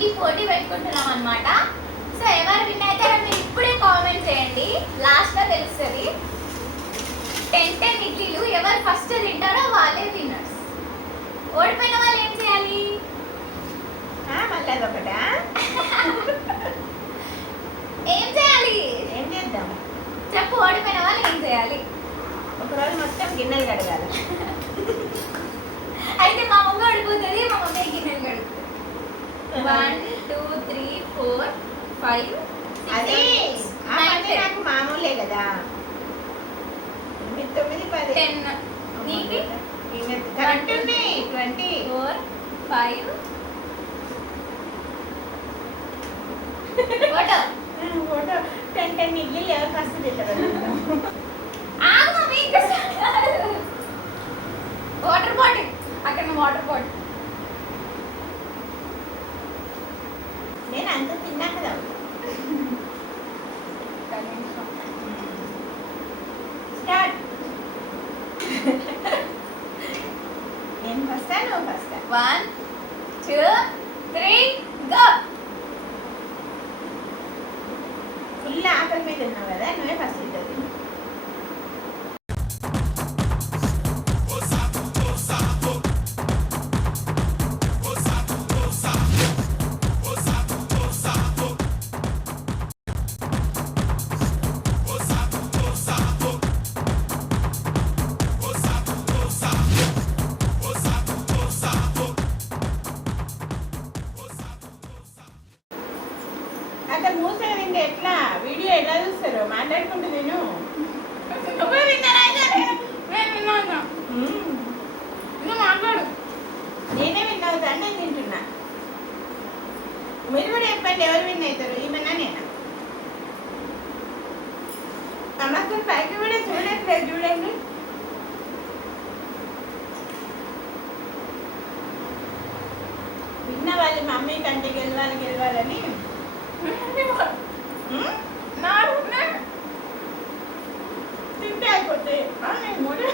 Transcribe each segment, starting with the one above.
ఇడ్లీ పోటీ పెట్టుకుంటున్నాం అన్నమాట. సో ఎవరు విన్ అవుతారో మీరు ఇప్పుడే కామెంట్ చేయండి, లాస్ట్లో తెలుస్తుంది. 10 ఇడ్లీలు ఎవరు ఫస్ట్ తింటారో వాళ్ళే విన్నర్స్. ఓడిపోయిన వాళ్ళు ఏం చేయాలి? మళ్ళీ అదొకటా? ఏం చేయాలి? ఏం చేద్దాం చెప్పు. ఓడిపోయిన వాళ్ళు ఏం చేయాలి? ఒకరోజు మొత్తం గిన్నెలు కడగాలి. అయితే మా మమ్మీ ఓడిపోతుంది, మా మమ్మీ గిన్నెలు కడుగుతుంది. 1 2 3 4 5 అదే 6 7 నాకు మామూలే కదా. 9 10 10 నీకు కరెక్ట్ ఉంది. 20 4 5 ఫోటో 10 ఇడ్లీలు ఎవరు ఫస్ట్ తింటారు? ఆగు మమ్మీ, ఇంకా వాటర్ బాటిల్ అక్కడ వాటర్ బాటిల్. నేను అంత తిన్నా కదా. స్టార్ట్. నేను ఫస్టా నువ్వు ఫస్టా? 1 2 3 గో. ఫుల్ ఆకలి మీద ఉన్నావు కదా, నువ్వే ఫస్ట్ తింటావు. అక్కడ మూసగా తింటే ఎట్లా? వీడియో ఎలా చూస్తారు? మాట్లాడుకుంటూ నేను నువ్వే విన్నర్ అయితే నేను విన్నాను. నువ్వు మాట్లాడు. నేనే విన్ అవుతాను. నేను తింటున్నా. మీరు కూడా చెప్పండి ఎవరు విన్ అవుతారు, ఈమెనా నేనా? అమ్మకు పైకి కూడా చూడట్లేదు, చూడండి. విన్న వాళ్ళు మమ్మీ కంటే గెలవాలని తింటే అయిపోతే నేను కూడా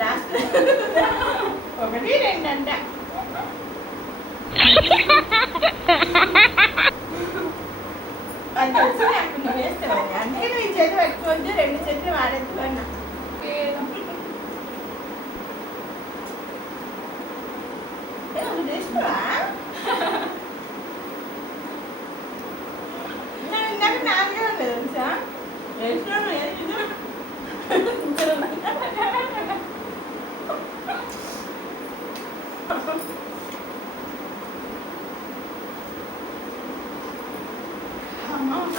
లాస్ట్ 1 2 అంట. అది తెలిసి నాకు నువ్వు వేస్తావని, అందుకే నువ్వు ఈ చేతి పెట్టుకోవద్దు, 2 చేతులు వాడద్దు అన్నా. నువ్వు తీసుకోవా? నేను ఇందాక నాలుగే ఉంది తెలుసా? వేసినాను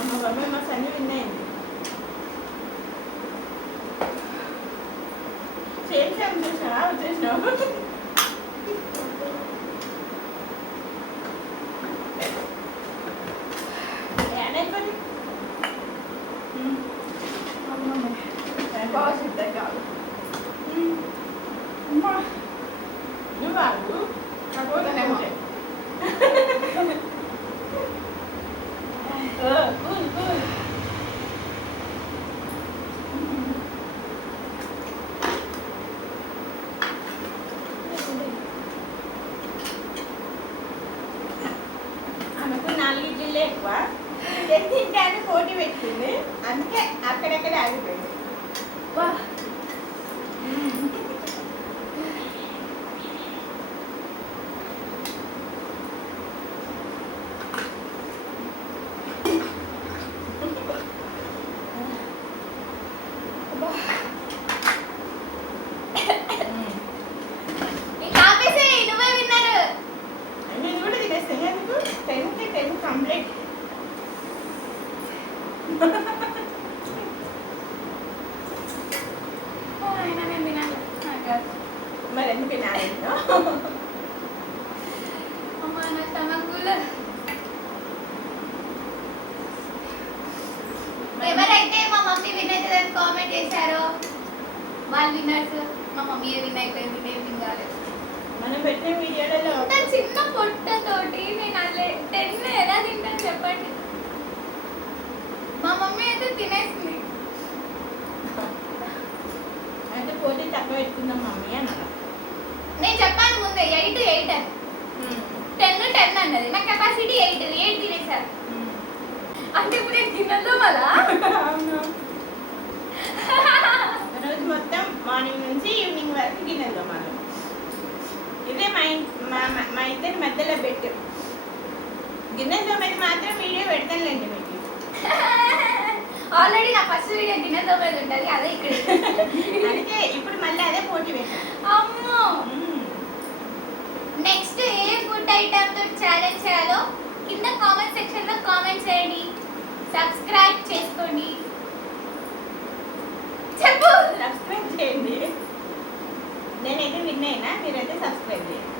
అమ్మ బాబా మా సన్ని విన్నాయండి. సేమ్ చూసావా? వచ్చేసినావు. నువ్వు ఆగు. Cool cool. ఆమెకు 4 ఇడ్లీలే ఎక్కువ. తింటే అని పోటీ పెట్టింది, అందుకే అక్కడెక్కడ ఆగిపోయింది. వా కంప్లీట్. మరి ఎందుకు తినాలి? ఎవరైతే మా మమ్మీ విన్ అవుతుందని కామెంట్ చేశారో వాళ్ళు విన్నర్స్. మా మమ్మీ విన్ అయిపోయింది, నేను విన్ కాలేదు. మనం పెట్టిన వీడియోలలో చిన్న పొట్టతోటి నేను అల్లే 10 ఎలా తింటాను చెప్పండి. మా మమ్మీ అయితే తినేసింది. అయితే పోటీ తక్కువ పెట్టుకుందాం మమ్మీ అన్నారు. నేను చెప్పాను ముందే 8 8 అని 10 10 అన్నది నా కెపాసిటీ 8 8 తినేసారు అంటే ఇప్పుడు నేను తినద్దు మళ్ళా అవును. రోజు మొత్తం మార్నింగ్ నుంచి ఈవినింగ్ వరకు గిన్నెలు మనం ఇదే మా ఇద్దరి మధ్యలో పెట్టు గిన్నెలు తోమేది మాత్రం వీడియో పెడతానులేండి మీకు. ఆల్రెడీ నా ఫస్ట్ వీడియో గిన్నె తోమేది ఉంటుంది అదే ఇక్కడ అందుకే ఇప్పుడు మళ్ళీ అదే పోటీ పెట్టాను. అమ్మో నెక్స్ట్ ఏ ఫుడ్ ఐటమ్ తో ఛాలెంజ్ చేయాలో కింద కామెంట్ సెక్షన్ లో కామెంట్ చేయండి సబ్స్క్రైబ్ చేసుకోండి చెప్పు సబ్స్క్రైబ్ చేయండి. నేనైతే విన్ అయినా మీరైతే సబ్స్క్రైబ్ చేయండి.